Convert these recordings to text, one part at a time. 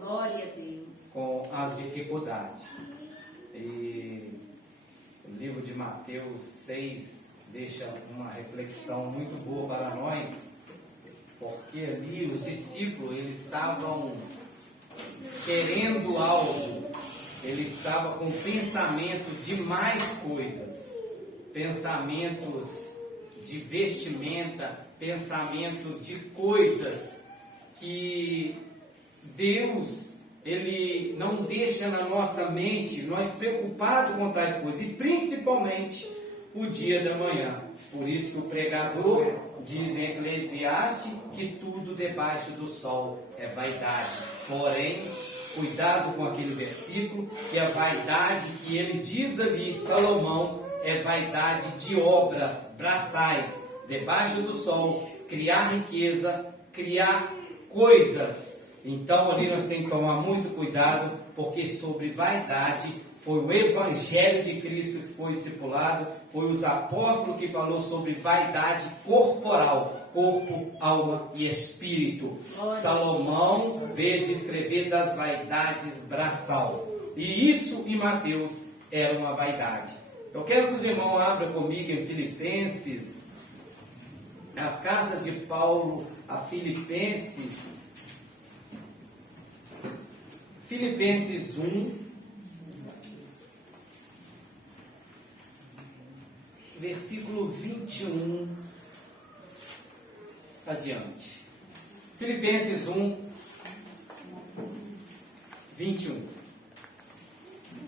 Glória a Deus. Com as dificuldades. E o livro de Mateus 6 deixa uma reflexão muito boa para nós, porque ali os discípulos, eles estavam querendo algo, eles estavam com pensamento de mais coisas, pensamentos de vestimenta, pensamentos de coisas que Deus, Ele não deixa na nossa mente, nós preocupados com tais coisas, e principalmente o dia da manhã. Por isso que o pregador diz em Eclesiastes que tudo debaixo do sol é vaidade. Porém, cuidado com aquele versículo, que a vaidade que ele diz ali, Salomão, é vaidade de obras braçais, debaixo do sol, criar riqueza, criar coisas. Então ali nós temos que tomar muito cuidado, porque sobre vaidade foi o Evangelho de Cristo que foi discipulado, foi os apóstolos que falou sobre vaidade corporal, corpo, alma e espírito. Salomão veio descrever das vaidades braçal, e isso em Mateus era uma vaidade. Eu quero que os irmãos abram comigo em Filipenses, as cartas de Paulo a Filipenses, Filipenses 1, versículo 21 adiante. Filipenses 1, 21.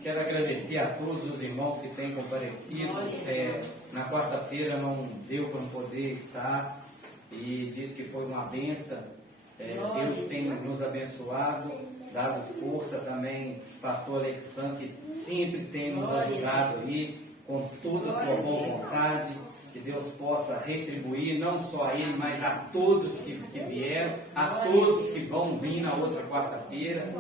Quero agradecer a todos os irmãos que têm comparecido. Na quarta-feira não deu para poder estar, e diz que foi uma benção. Deus tem nos abençoado, dado força também, pastor Alexandre, que sempre tem nos ajudado aí, com toda a tua boa vontade. Que Deus possa retribuir, não só a ele, mas a todos que vieram, a todos que vão vir na outra quarta-feira.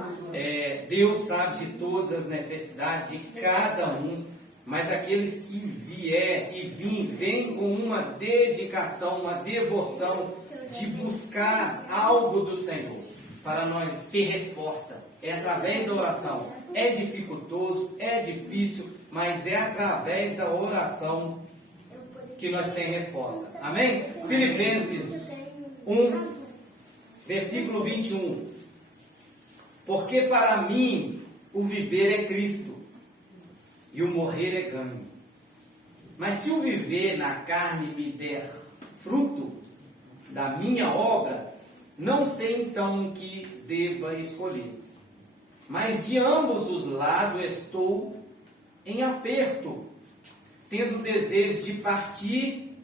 Deus sabe de todas as necessidades de cada um, mas aqueles que vier e vêm com uma dedicação, uma devoção de buscar algo do Senhor, para nós ter resposta. É através da oração. É dificultoso, é difícil, mas é através da oração que nós temos resposta. Amém? Filipenses 1, versículo 21. Porque para mim o viver é Cristo e o morrer é ganho. Mas se o viver na carne me der fruto da minha obra, não sei então o que deva escolher. Mas de ambos os lados estou em aperto, tendo desejo de partir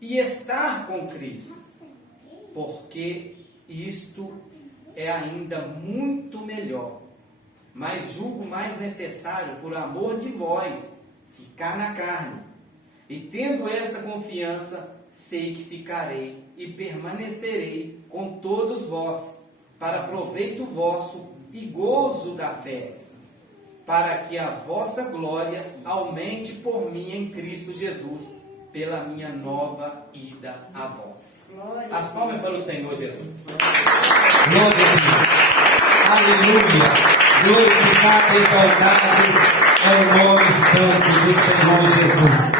e estar com Cristo, porque isto é ainda muito melhor. Mas julgo mais necessário, por amor de vós, ficar na carne. E tendo esta confiança, sei que ficarei e permanecerei com todos vós, para proveito vosso e gozo da fé, para que a vossa glória aumente por mim em Cristo Jesus, pela minha nova ida a vós. As palmas para o Senhor Jesus. Glória a Deus. Aleluia. Glorificado e exaltado é o nome santo do Senhor Jesus.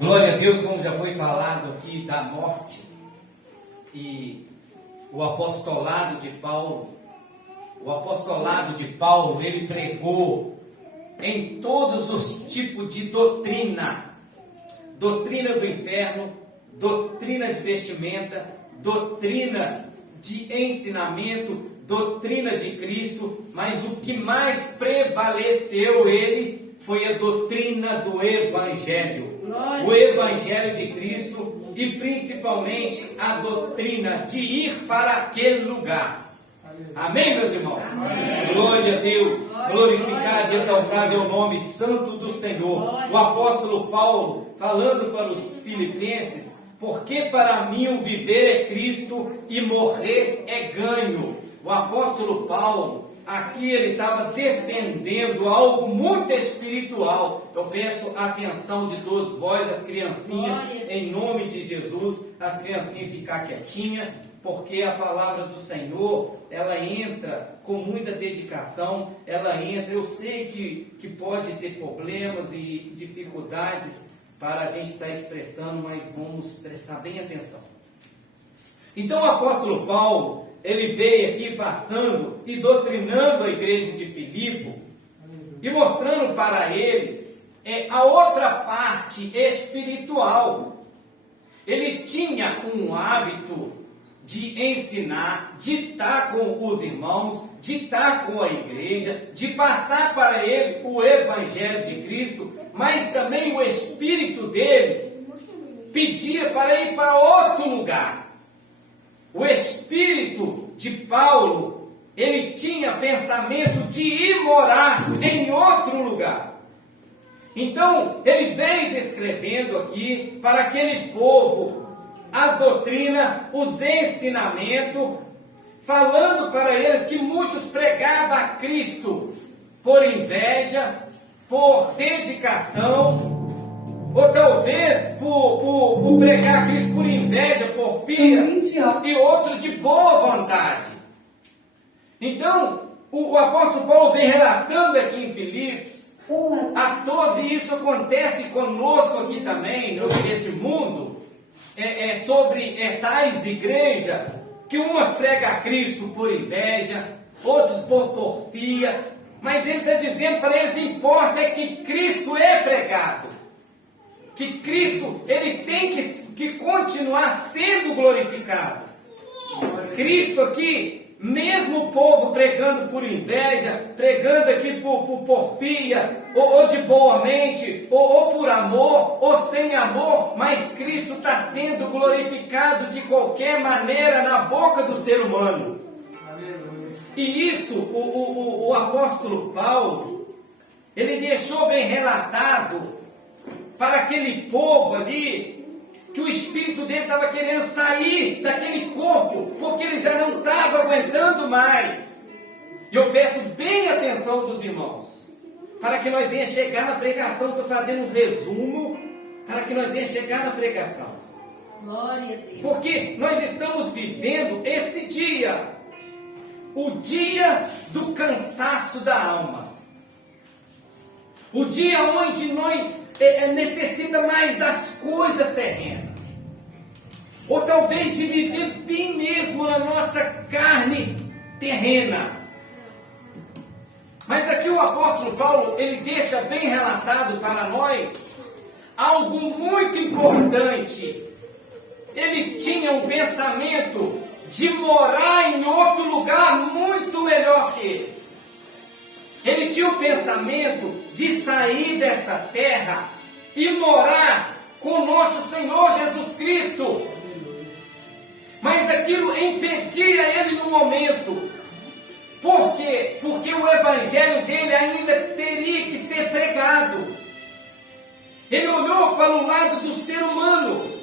Glória a Deus, como já foi falado aqui da morte e o apostolado de Paulo. O apostolado de Paulo, ele pregou em todos os tipos de doutrina. Doutrina do inferno, doutrina de vestimenta, doutrina de ensinamento, doutrina de Cristo, mas o que mais prevaleceu ele foi a doutrina do Evangelho. O Evangelho de Cristo e principalmente a doutrina de ir para aquele lugar. Amém, meus irmãos? Amém. Glória a Deus. Glorificado e exaltado é o nome santo do Senhor. O apóstolo Paulo, falando para os filipenses, porque para mim o viver é Cristo e morrer é ganho. O apóstolo Paulo, aqui ele estava defendendo algo muito espiritual. Eu peço a atenção de todos vós, as criancinhas, em nome de Jesus, as criancinhas ficar quietinhas. porque a palavra do Senhor, ela entra com muita dedicação, ela entra, eu sei que pode ter problemas e dificuldades para a gente estar expressando, mas vamos prestar bem atenção. Então o apóstolo Paulo, ele veio aqui passando e doutrinando a igreja de Filipe e mostrando para eles a outra parte espiritual. Ele tinha um hábito de ensinar, de estar com os irmãos, de estar com a igreja, de passar para ele o evangelho de Cristo, mas também o espírito dele pedia para ir para outro lugar. O espírito de Paulo, ele tinha pensamento de ir morar em outro lugar. Então, ele veio descrevendo aqui para aquele povo as doutrinas, os ensinamentos, falando para eles que muitos pregavam a Cristo por inveja, por dedicação, ou talvez por pregar a Cristo por inveja, porfia, e outros de boa vontade. Então, o apóstolo Paulo vem relatando aqui em Filipos a todos, e isso acontece conosco aqui também, nesse mundo, sobre tais igrejas, que umas pregam a Cristo por inveja, outros por porfia, mas ele está dizendo para eles, importa é que Cristo é pregado, que Cristo, ele tem que continuar sendo glorificado. Cristo aqui, mesmo o povo pregando por inveja, pregando aqui por porfia, ou de boa mente, ou por amor, ou sem amor, mas Cristo está sendo glorificado de qualquer maneira na boca do ser humano. E isso, o apóstolo Paulo, ele deixou bem relatado para aquele povo ali, que o espírito dele estava querendo sair daquele corpo, porque ele já não estava aguentando mais. E eu peço bem atenção dos irmãos, para que nós venhamos chegar na pregação. Estou fazendo um resumo, para que nós venhamos chegar na pregação. Glória a Deus. Porque nós estamos vivendo esse dia, o dia do cansaço da alma. O dia onde nós necessita mais das coisas terrenas, ou talvez de viver bem mesmo na nossa carne terrena. Mas aqui o apóstolo Paulo, ele deixa bem relatado para nós algo muito importante. Ele tinha um pensamento de morar em outro lugar muito melhor que esse. Ele tinha o pensamento de sair dessa terra e morar com nosso Senhor Jesus Cristo. Mas aquilo impedia ele no momento. Por quê? Porque o evangelho dele ainda teria que ser pregado. Ele olhou para o lado do ser humano.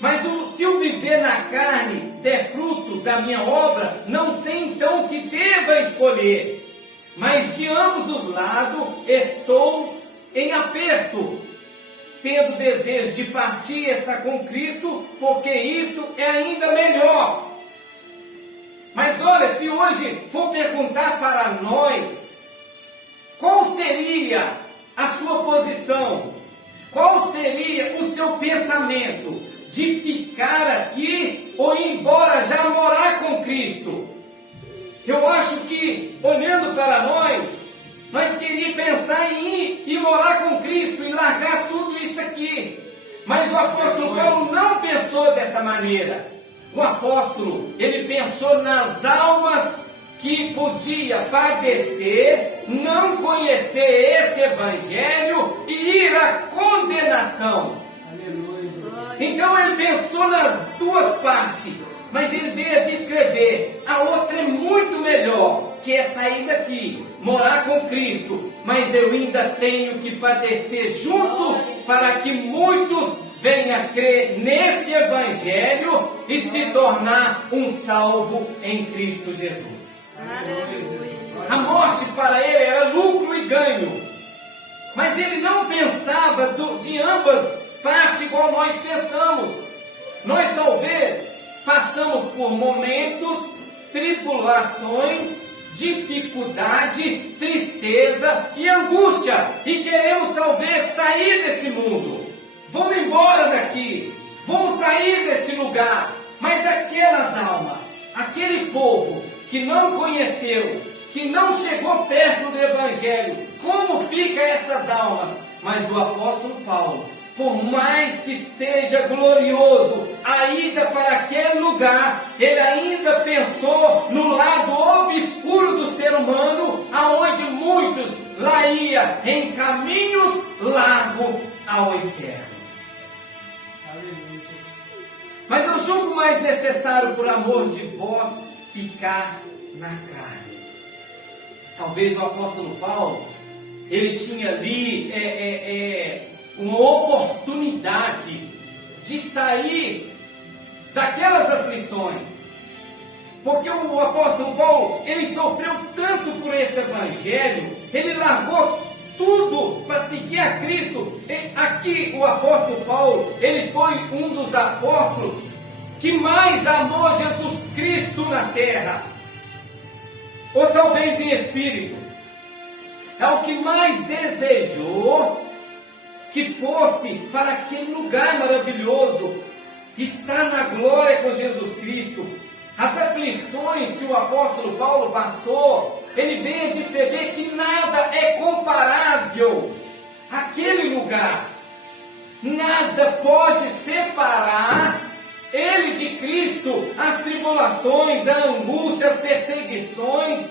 Mas se o viver na carne der fruto da minha obra, não sei então o que deva escolher. Mas de ambos os lados estou em aperto, tendo desejo de partir e estar com Cristo, porque isto é ainda melhor. Mas olha, se hoje for perguntar para nós, qual seria a sua posição? Qual seria o seu pensamento? De ficar aqui ou ir embora já morar com Cristo? Eu acho que, olhando para nós queríamos pensar em ir e morar com Cristo e largar tudo isso aqui. Mas o apóstolo Paulo não pensou dessa maneira. O apóstolo, ele pensou nas almas que podia padecer, não conhecer esse evangelho e ir à condenação. Então ele pensou nas duas partes, mas ele veio a descrever, a outra é muito melhor, que é sair daqui, morar com Cristo, mas eu ainda tenho que padecer junto para que muitos venham a crer neste evangelho e se tornar um salvo em Cristo Jesus. Aleluia. A morte para ele era lucro e ganho, mas ele não pensava de ambas partes igual nós pensamos. Nós talvez passamos por momentos, tribulações, dificuldade, tristeza e angústia, e queremos talvez sair desse mundo. Vamos embora daqui, vamos sair desse lugar. Mas aquelas almas, aquele povo que não conheceu, que não chegou perto do Evangelho, como ficam essas almas? Mas do apóstolo Paulo, por mais que seja glorioso a ida para aquele lugar, ele ainda pensou no lado obscuro do ser humano, aonde muitos lá iam em caminhos largos ao inferno. Mas eu julgo mais necessário, por amor de vós, ficar na carne. Talvez o apóstolo Paulo, ele tinha ali uma oportunidade de sair daquelas aflições. Porque o apóstolo Paulo, ele sofreu tanto por esse evangelho, ele largou tudo para seguir a Cristo. Aqui o apóstolo Paulo, ele foi um dos apóstolos que mais amou Jesus Cristo na terra, ou talvez em espírito. É o que mais desejou que fosse para aquele lugar maravilhoso, estar na glória com Jesus Cristo. As aflições que o apóstolo Paulo passou, ele veio descrever que nada é comparável àquele lugar. Nada pode separar ele de Cristo. As tribulações, a angústia, as perseguições,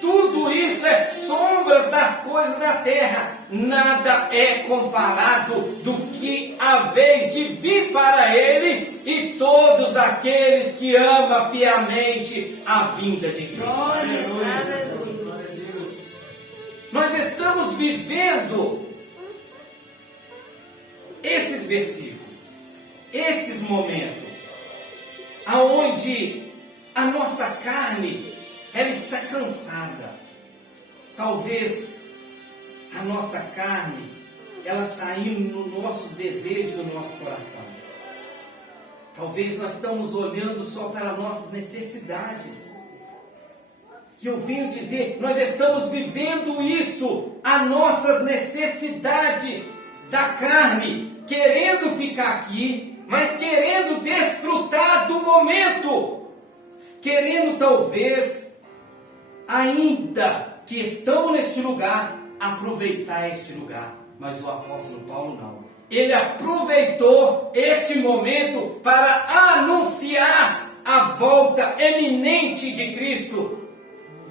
tudo isso é sombras das coisas da terra. Nada é comparado do que a vez de vir para Ele e todos aqueles que amam piamente a vinda de Cristo. Glória a Deus. Nós estamos vivendo esses versículos, esses momentos, aonde a nossa carne, ela está cansada. Talvez a nossa carne, ela está indo nos nossos desejos do nosso coração. Talvez nós estamos olhando só para nossas necessidades. E eu venho dizer, nós estamos vivendo isso, as nossas necessidades da carne, querendo ficar aqui, mas querendo desfrutar do momento, querendo talvez, ainda que estamos neste lugar, aproveitar este lugar. Mas o apóstolo Paulo não. Ele aproveitou este momento para anunciar a volta eminente de Cristo.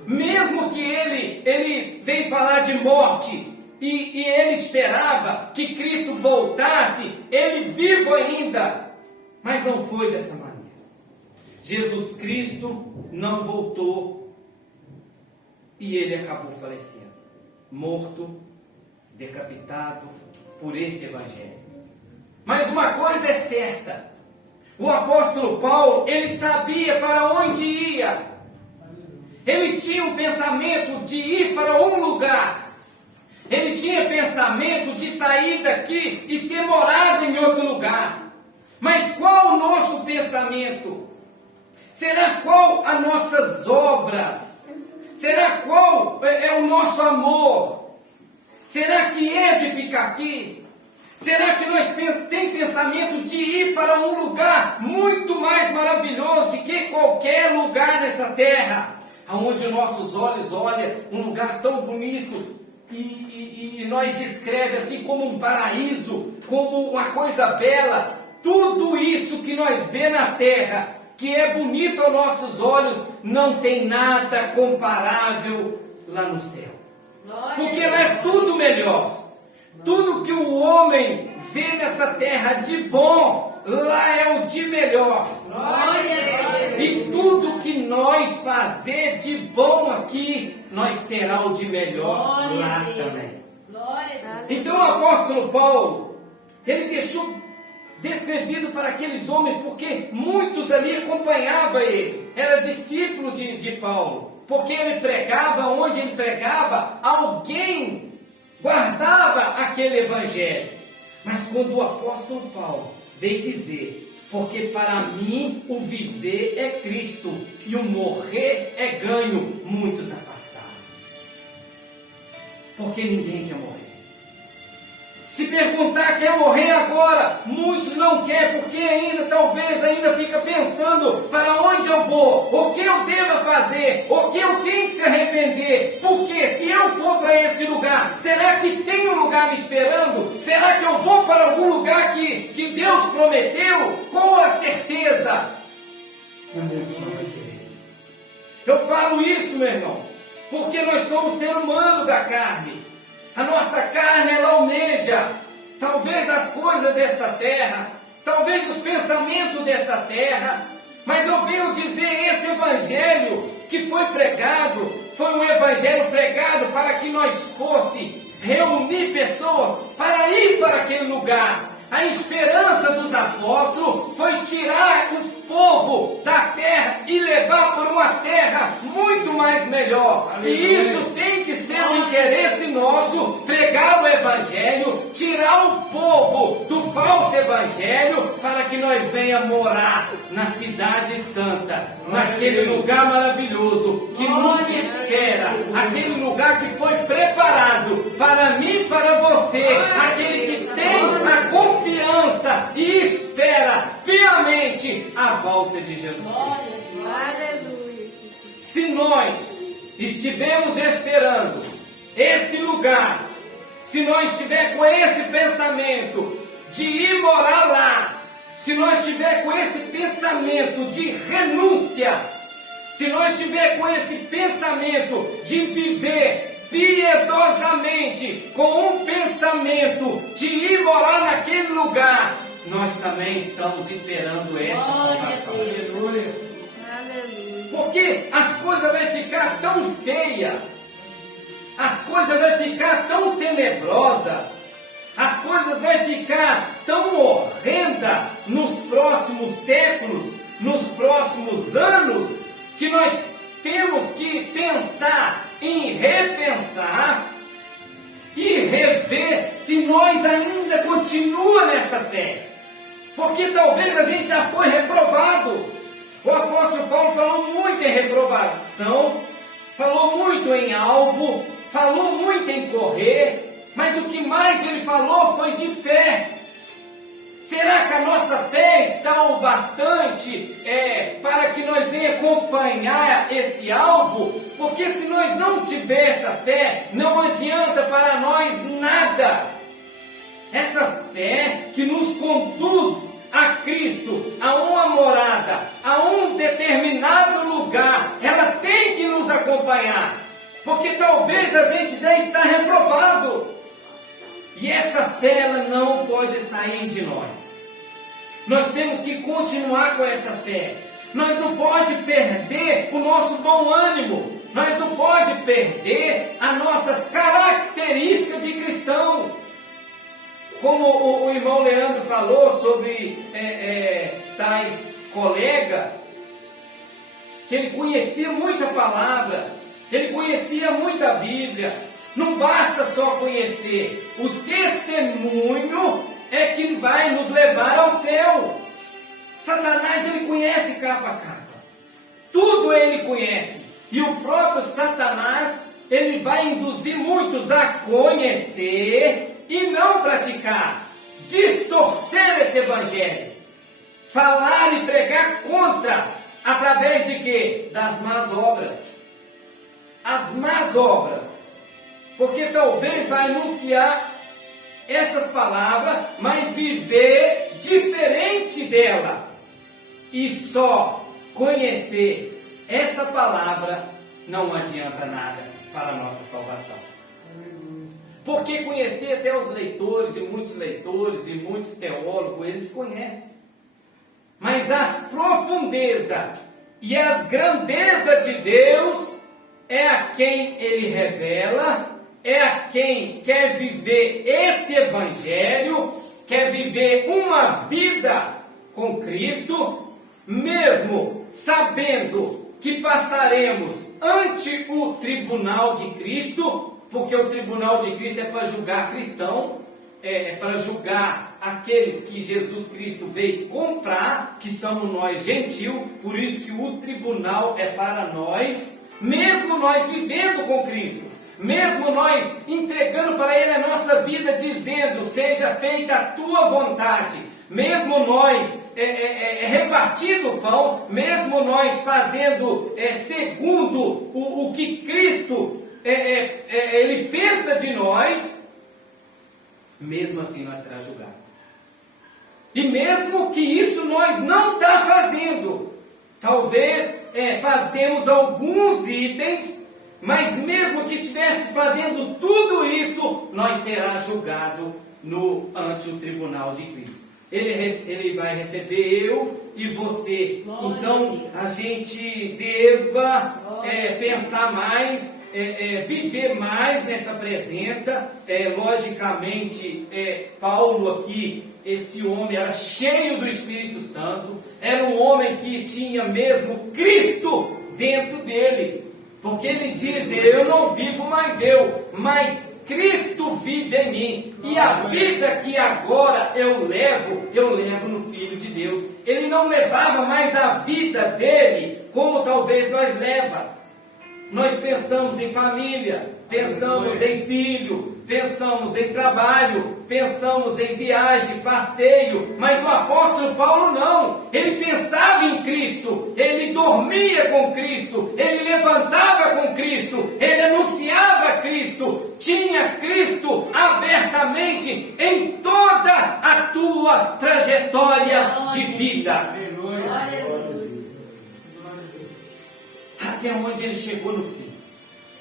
Mesmo que ele veio falar de morte, e ele esperava que Cristo voltasse, ele vivo ainda, mas não foi dessa maneira. Jesus Cristo não voltou e ele acabou falecendo, morto, decapitado por esse evangelho. Mas uma coisa é certa, o apóstolo Paulo, ele sabia para onde ia. Ele tinha um pensamento de ir para um lugar. Ele tinha pensamento de sair daqui e ter morado em outro lugar. Mas qual o nosso pensamento? Será qual as nossas obras? Será qual é o nosso amor? Será que é de ficar aqui? Será que nós temos pensamento de ir para um lugar muito mais maravilhoso do que qualquer lugar nessa terra? Aonde nossos olhos olham um lugar tão bonito e nós descreve assim como um paraíso, como uma coisa bela. Tudo isso que nós vê na terra, que é bonito aos nossos olhos, não tem nada comparável lá no céu. Porque lá é tudo melhor. Tudo que o homem vê nessa terra de bom, lá é o de melhor. E tudo que nós fazer de bom aqui, nós terá o de melhor lá também. Então o apóstolo Paulo, ele deixou descrevido para aqueles homens, porque muitos ali acompanhavam ele, era discípulo de Paulo, porque ele pregava, onde ele pregava, alguém guardava aquele evangelho. Mas quando o apóstolo Paulo veio dizer Porque para mim o viver é Cristo e o morrer é ganho. Muitos afastaram. Porque ninguém quer morrer. Se perguntar, quer morrer agora? Muitos não querem, porque talvez ainda fica pensando para onde eu vou, o que eu devo fazer, o que eu tenho que se arrepender. Porque se eu for para esse lugar, será que tem um lugar me esperando? Será que eu vou para algum lugar que Deus prometeu? Com a certeza, e muitos não vão querer. Eu falo isso, meu irmão, porque nós somos ser humano da carne. A nossa carne, ela almeja, talvez as coisas dessa terra, talvez os pensamentos dessa terra, mas eu venho dizer, esse evangelho que foi pregado, foi um evangelho pregado para que nós fosse reunir pessoas para ir para aquele lugar. A esperança dos apóstolos foi tirar o povo da terra e levar para uma terra muito mais melhor. Aleluia. E isso tem que ser um interesse nosso, pregar o evangelho, tirar o povo do falso evangelho, para que nós venhamos morar na cidade santa, naquele lugar maravilhoso que nos espera, aquele lugar que foi preparado para mim e para você, aquele que tem a confiança e espera piamente a volta de Jesus Cristo. Aleluia. Se nós estivermos esperando esse lugar, se nós estiver com esse pensamento de ir morar lá, se nós estiver com esse pensamento de renúncia, se nós estiver com esse pensamento de viver piedosamente, com um pensamento de ir morar naquele lugar, nós também estamos esperando essa salvação. Aleluia. Porque as coisas vão ficar tão feias, as coisas vão ficar tão tenebrosas, as coisas vão ficar tão horrendas nos próximos séculos, nos próximos anos, que nós temos que pensar em repensar e rever se nós ainda continuamos nessa fé. Porque talvez a gente já foi reprovado. O apóstolo Paulo falou muito em reprovação, falou muito em alvo, falou muito em correr, mas o que mais ele falou foi de fé. Será que a nossa fé está o bastante para que nós venhamos acompanhar esse alvo? Porque se nós não tiver essa fé, não adianta para nós nada. Essa fé que nos conduz a Cristo, a uma morada, a um determinado lugar, ela tem que nos acompanhar. Porque talvez a gente já está reprovado. E essa fé, ela não pode sair de nós. Nós temos que continuar com essa fé. Nós não podemos perder o nosso bom ânimo. Nós não podemos perder as nossas características de cristão. Como o irmão Leandro falou sobre tais colegas, que ele conhecia muita palavra, ele conhecia muita Bíblia. Não basta só conhecer, o testemunho é que vai nos levar ao céu. Satanás, ele conhece capa a capa, tudo ele conhece, e o próprio Satanás, ele vai induzir muitos a conhecer e não praticar, distorcer esse evangelho, falar e pregar contra, através de quê? Das más obras. As más obras. Porque talvez vai anunciar essas palavras, mas viver diferente dela. E só conhecer essa palavra não adianta nada para a nossa salvação. Porque conhecer até os leitores, e muitos teólogos, eles conhecem. Mas as profundezas e as grandezas de Deus é a quem Ele revela, é a quem quer viver esse evangelho, quer viver uma vida com Cristo, mesmo sabendo que passaremos ante o tribunal de Cristo, porque o tribunal de Cristo é para julgar cristão, é para julgar aqueles que Jesus Cristo veio comprar, que somos nós gentil, por isso que o tribunal é para nós, mesmo nós vivendo com Cristo, mesmo nós entregando para Ele a nossa vida, dizendo, seja feita a tua vontade, mesmo nós repartindo o pão, mesmo nós fazendo segundo o que Cristo Ele pensa de nós, mesmo assim nós será julgado. E mesmo que isso nós não está fazendo, talvez fazemos alguns itens, mas mesmo que estivesse fazendo tudo isso, nós será julgado ante o tribunal de Cristo. Ele vai receber eu e você. Glória Então a a gente deva pensar mais, viver mais nessa presença. Logicamente, Paulo aqui, esse homem era cheio do Espírito Santo, era um homem que tinha mesmo Cristo dentro dele, porque ele diz, eu não vivo mais eu, mas Cristo vive em mim, e a vida que agora eu levo no Filho de Deus. Ele não levava mais a vida dele como talvez nós leva. Nós pensamos em família, pensamos em filho, pensamos em trabalho, pensamos em viagem, passeio, mas o apóstolo Paulo não. Ele pensava em Cristo, ele dormia com Cristo, ele levantava com Cristo, ele anunciava Cristo, tinha Cristo abertamente em toda a tua trajetória de vida. Glória a Deus. Até onde ele chegou no fim.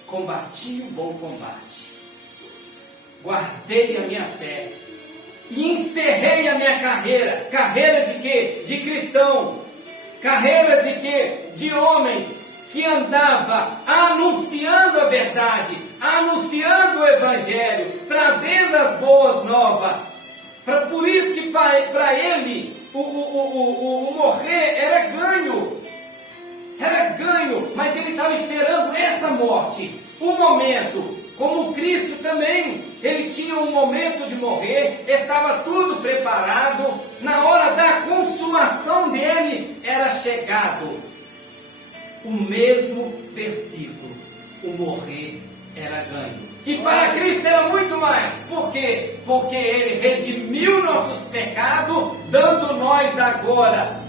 Combati o bom combate, guardei a minha fé e encerrei a minha carreira. Carreira de quê? De cristão. Carreira de quê? De homens que andava anunciando a verdade, anunciando o evangelho, trazendo as boas novas. Por isso que para ele o morrer era ganho. Era ganho, mas ele estava esperando essa morte, um momento, como Cristo também, ele tinha um momento de morrer, estava tudo preparado, na hora da consumação dele, era chegado o mesmo versículo, o morrer era ganho. E para Cristo era muito mais. Por quê? Porque Ele redimiu nossos pecados, dando nós agora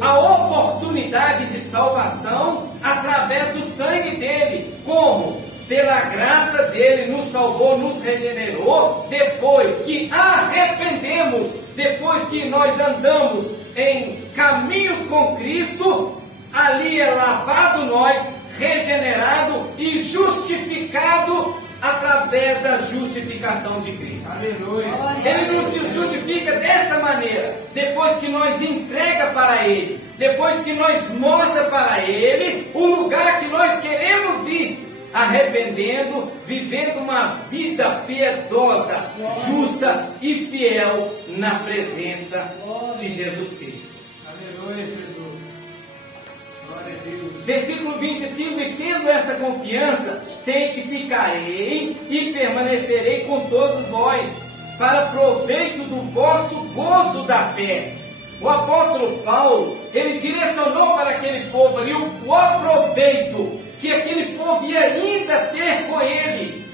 a oportunidade de salvação através do sangue dele. Como? Pela graça dele nos salvou, nos regenerou, depois que arrependemos, depois que nós andamos em caminhos com Cristo, ali é lavado nós, regenerado e justificado através da justificação de Cristo. Aleluia. Ele nos justifica desta maneira, depois que nós entrega para Ele, depois que nós mostra para Ele o lugar que nós queremos ir, arrependendo, vivendo uma vida piedosa, justa e fiel na presença de Jesus Cristo. Aleluia, Jesus. Glória a Deus. Versículo 25, e tendo esta confiança, sei que ficarei e permanecerei com todos vós, para proveito do vosso gozo da fé. O apóstolo Paulo, ele direcionou para aquele povo ali o aproveito que aquele povo ia ainda ter com ele.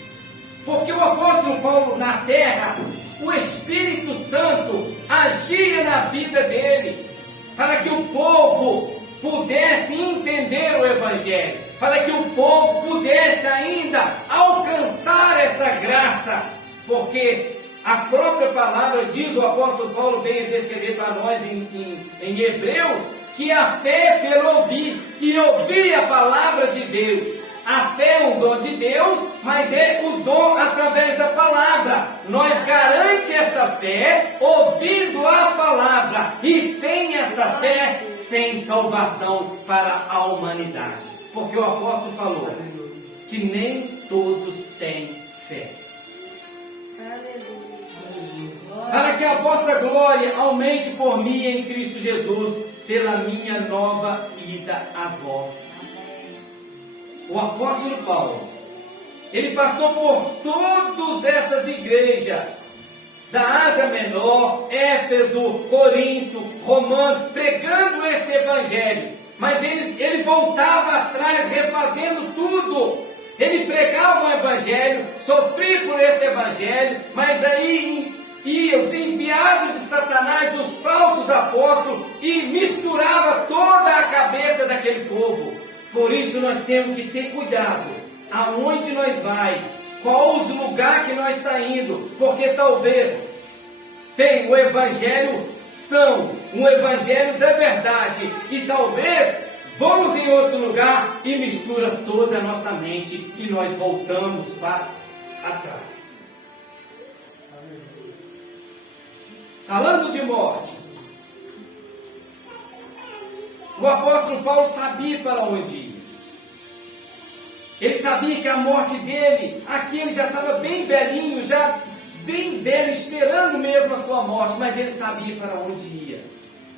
Porque o apóstolo Paulo na terra, o Espírito Santo agia na vida dele, para que o povo pudesse entender o Evangelho, para que o povo pudesse ainda alcançar essa graça, porque a própria palavra diz, o apóstolo Paulo veio descrever para nós em Hebreus, que a fé é pelo ouvir, e ouvir a palavra de Deus. A fé é um dom de Deus, mas é o dom através da palavra. Nós garante essa fé ouvindo a palavra, e sem essa fé, sem salvação para a humanidade. Porque o apóstolo falou que nem todos têm fé. Para que a vossa glória aumente por mim em Cristo Jesus, pela minha nova ida a vós. O apóstolo Paulo, ele passou por todas essas igrejas, da Ásia Menor, Éfeso, Corinto, Romano, pregando esse evangelho. Mas ele voltava atrás, refazendo tudo. Ele pregava o evangelho, sofria por esse evangelho, mas aí iam os enviados de Satanás, os falsos apóstolos, e misturava toda a cabeça daquele povo. Por isso nós temos que ter cuidado aonde nós vai, qual os lugares que nós está indo, porque talvez tem o evangelho são, um evangelho da verdade, e talvez vamos em outro lugar e mistura toda a nossa mente e nós voltamos para atrás. Falando de morte, o apóstolo Paulo sabia para onde ir. Ele sabia que a morte dele, aqui ele já estava bem velhinho, já bem velho, esperando mesmo a sua morte, mas ele sabia para onde ia.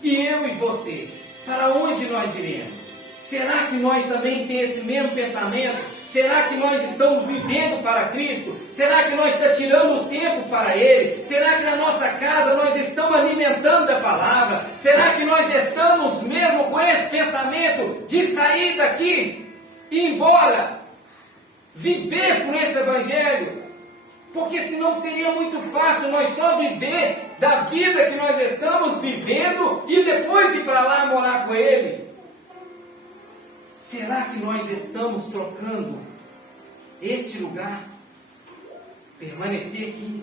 E eu e você, para onde nós iremos? Será que nós também temos esse mesmo pensamento? Será que nós estamos vivendo para Cristo? Será que nós estamos tirando o tempo para Ele? Será que na nossa casa nós estamos alimentando a palavra? Será que nós estamos mesmo com esse pensamento de sair daqui e ir embora? Viver por esse Evangelho? Porque senão seria muito fácil nós só viver da vida que nós estamos vivendo e depois ir para lá morar com Ele. Será que nós estamos trocando este lugar? Permanecer aqui?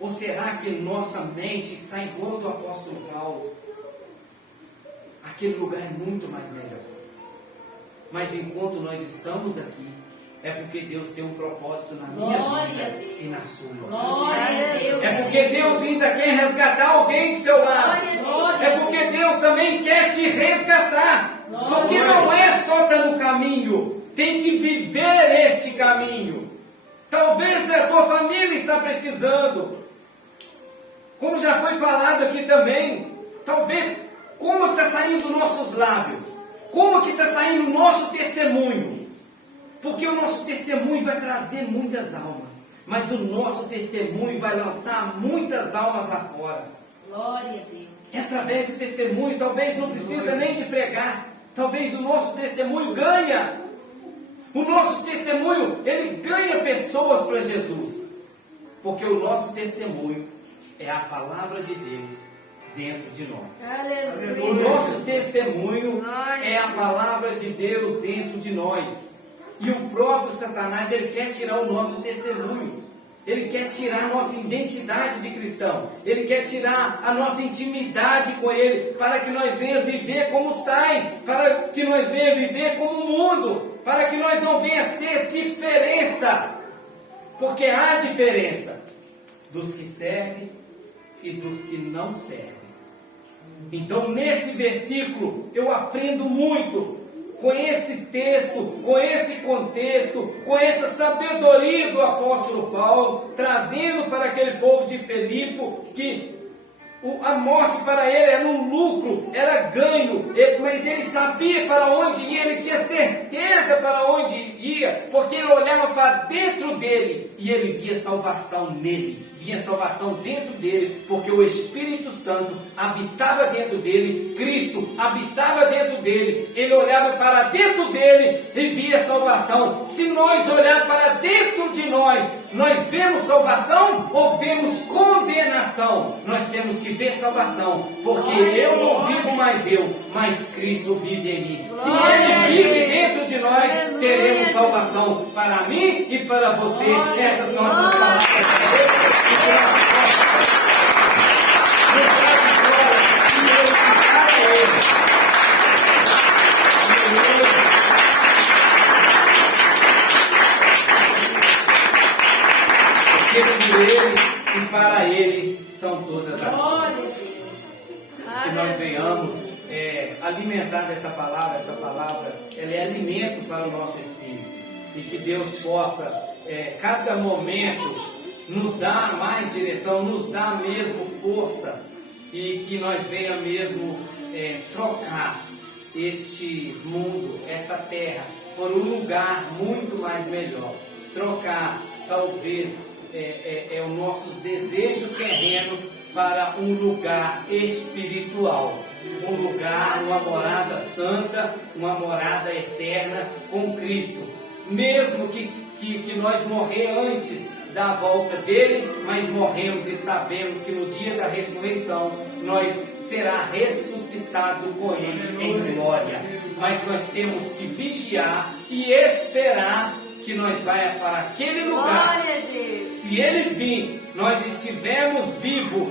Ou será que nossa mente está igual do apóstolo Paulo? Aquele lugar é muito mais melhor. Mas enquanto nós estamos aqui, é porque Deus tem um propósito na minha vida e na sua. Glória a Deus. É porque Deus ainda quer resgatar alguém do seu lado. É porque Deus também quer te resgatar. Porque não é só estar no caminho, tem que viver este caminho. Talvez a tua família está precisando. Como já foi falado aqui também, talvez como está saindo dos nossos lábios, como que está saindo o nosso testemunho. Porque o nosso testemunho vai trazer muitas almas, mas o nosso testemunho vai lançar muitas almas lá fora. Glória a Deus. É através do testemunho, talvez não precisa nem de pregar. Talvez o nosso testemunho ganha. O nosso testemunho, ele ganha pessoas para Jesus. Porque o nosso testemunho é a palavra de Deus dentro de nós. Aleluia. O nosso testemunho é a palavra de Deus dentro de nós. E o próprio Satanás, ele quer tirar o nosso testemunho. Ele quer tirar a nossa identidade de cristão. Ele quer tirar a nossa intimidade com Ele, para que nós venhamos viver como os tais, para que nós venhamos viver como o mundo, para que nós não venhamos ser diferença. Porque há diferença dos que servem e dos que não servem. Então, nesse versículo, eu aprendo muito com esse texto, com esse contexto, com essa sabedoria do apóstolo Paulo, trazendo para aquele povo de Filipe que a morte para ele era um lucro, era ganho, mas ele sabia para onde ia, ele tinha certeza para onde ia, porque ele olhava para dentro dele e ele via salvação nele, via salvação dentro dele, porque o Espírito Santo habitava dentro dele, Cristo habitava dentro dele, ele olhava para dentro dele e via salvação. Se nós olharmos para dentro de nós vemos salvação ou vemos condenação? Nós temos que ver salvação, porque eu não vivo mais eu, mas Cristo vive em mim. Se Ele vive dentro de nós, teremos salvação para mim e para você. Essas são as palavras de Deus. Porque por Ele e para Ele são todas as coisas. Que nós venhamos alimentar dessa palavra, ela é alimento para o nosso espírito. E que Deus possa, cada momento, nos dar mais direção, nos dar mesmo força, e que nós venhamos mesmo trocar este mundo, essa terra, por um lugar muito mais melhor. Trocar, talvez, os nossos desejos terrenos para um lugar espiritual, um lugar, uma morada santa, uma morada eterna com Cristo. Mesmo que nós morrer antes da volta dele, mas morremos e sabemos que no dia da ressurreição nós será ressuscitado com ele em glória. Mas nós temos que vigiar e esperar que nós vamos para aquele lugar. Glória a Deus. Se ele vir, nós estivermos vivos,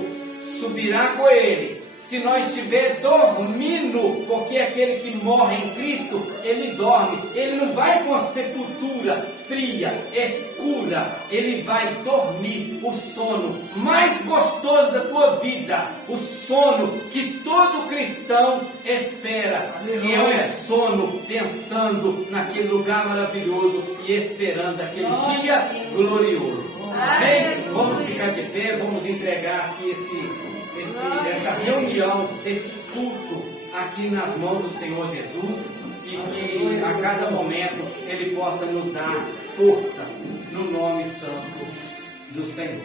subirá com ele. Se nós estiver dormindo, porque aquele que morre em Cristo, ele dorme. Ele não vai com a sepultura fria, escura. Ele vai dormir o sono mais gostoso da tua vida. O sono que todo cristão espera. Que é um sono pensando naquele lugar maravilhoso e esperando aquele dia glorioso. Amém? Vamos ficar de pé, vamos entregar aqui essa reunião, esse culto aqui nas mãos do Senhor Jesus, e que a cada momento Ele possa nos dar força no nome santo do Senhor.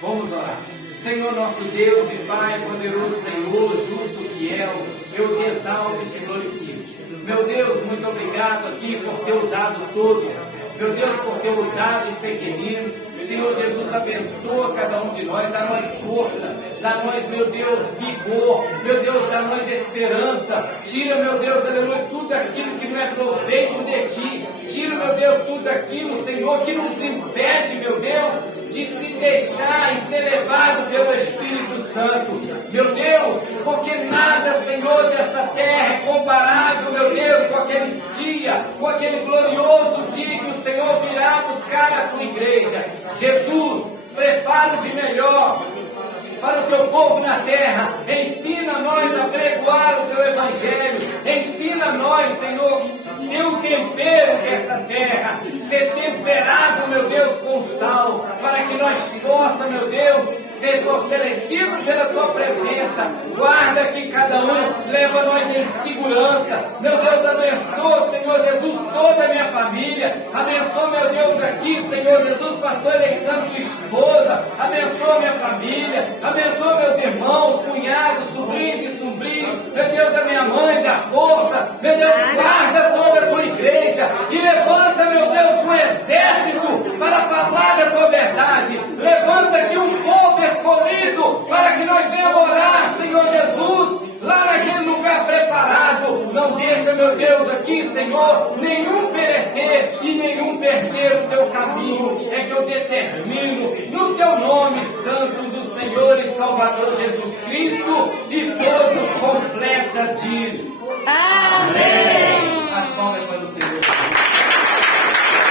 Vamos orar. Senhor nosso Deus e Pai, poderoso Senhor, justo, fiel, eu te exalto e te glorifico. Meu Deus, muito obrigado aqui por ter usado todos. Meu Deus, por ter usado os pequeninos. Senhor Jesus, abençoa cada um de nós, dá-nos força, dá-nos, meu Deus, vigor, meu Deus, dá-nos esperança. Tira, meu Deus, aleluia, tudo aquilo que não é proveito de Ti. Tira, meu Deus, tudo aquilo, Senhor, que nos impede, meu Deus, de se deixar e ser levado pelo Espírito Santo. Meu Deus, porque nada, Senhor, dessa terra é comparável, meu Deus, com aquele dia, com aquele glorioso dia que o Senhor virá buscar a tua igreja. Jesus, prepara de melhor para o teu povo na terra. Ensina-nós a pregoar o teu evangelho. Ensina-nós, Senhor, teu tempero dessa terra, ser temperado, meu Deus, com sal, para que nós possamos, meu Deus, ser fortalecidos pela tua presença. Guarda que cada um leva nós em segurança. Meu Deus, abençoa, Senhor Jesus, toda a minha família. Abençoa, meu Deus, aqui, Senhor Jesus, pastor Alexandre, tua esposa. Abençoa minha família. Abençoa meus irmãos, cunhados, sobrinhos e sobrinhos. Meu Deus, a minha mãe, dá força. Meu Deus, guarda toda a tua igreja. E levanta, meu Deus, um exército para falar da tua verdade. Levanta aqui um povo escolhido para que nós venhamos orar, Senhor Jesus, lá naquele lugar preparado. Não deixa, meu Deus, aqui, Senhor, nenhum perecer e nenhum perder o teu caminho. É que eu determino no teu nome santo do Senhor e Salvador Jesus Cristo, e todos completa diz Amém. As palmas para o Senhor.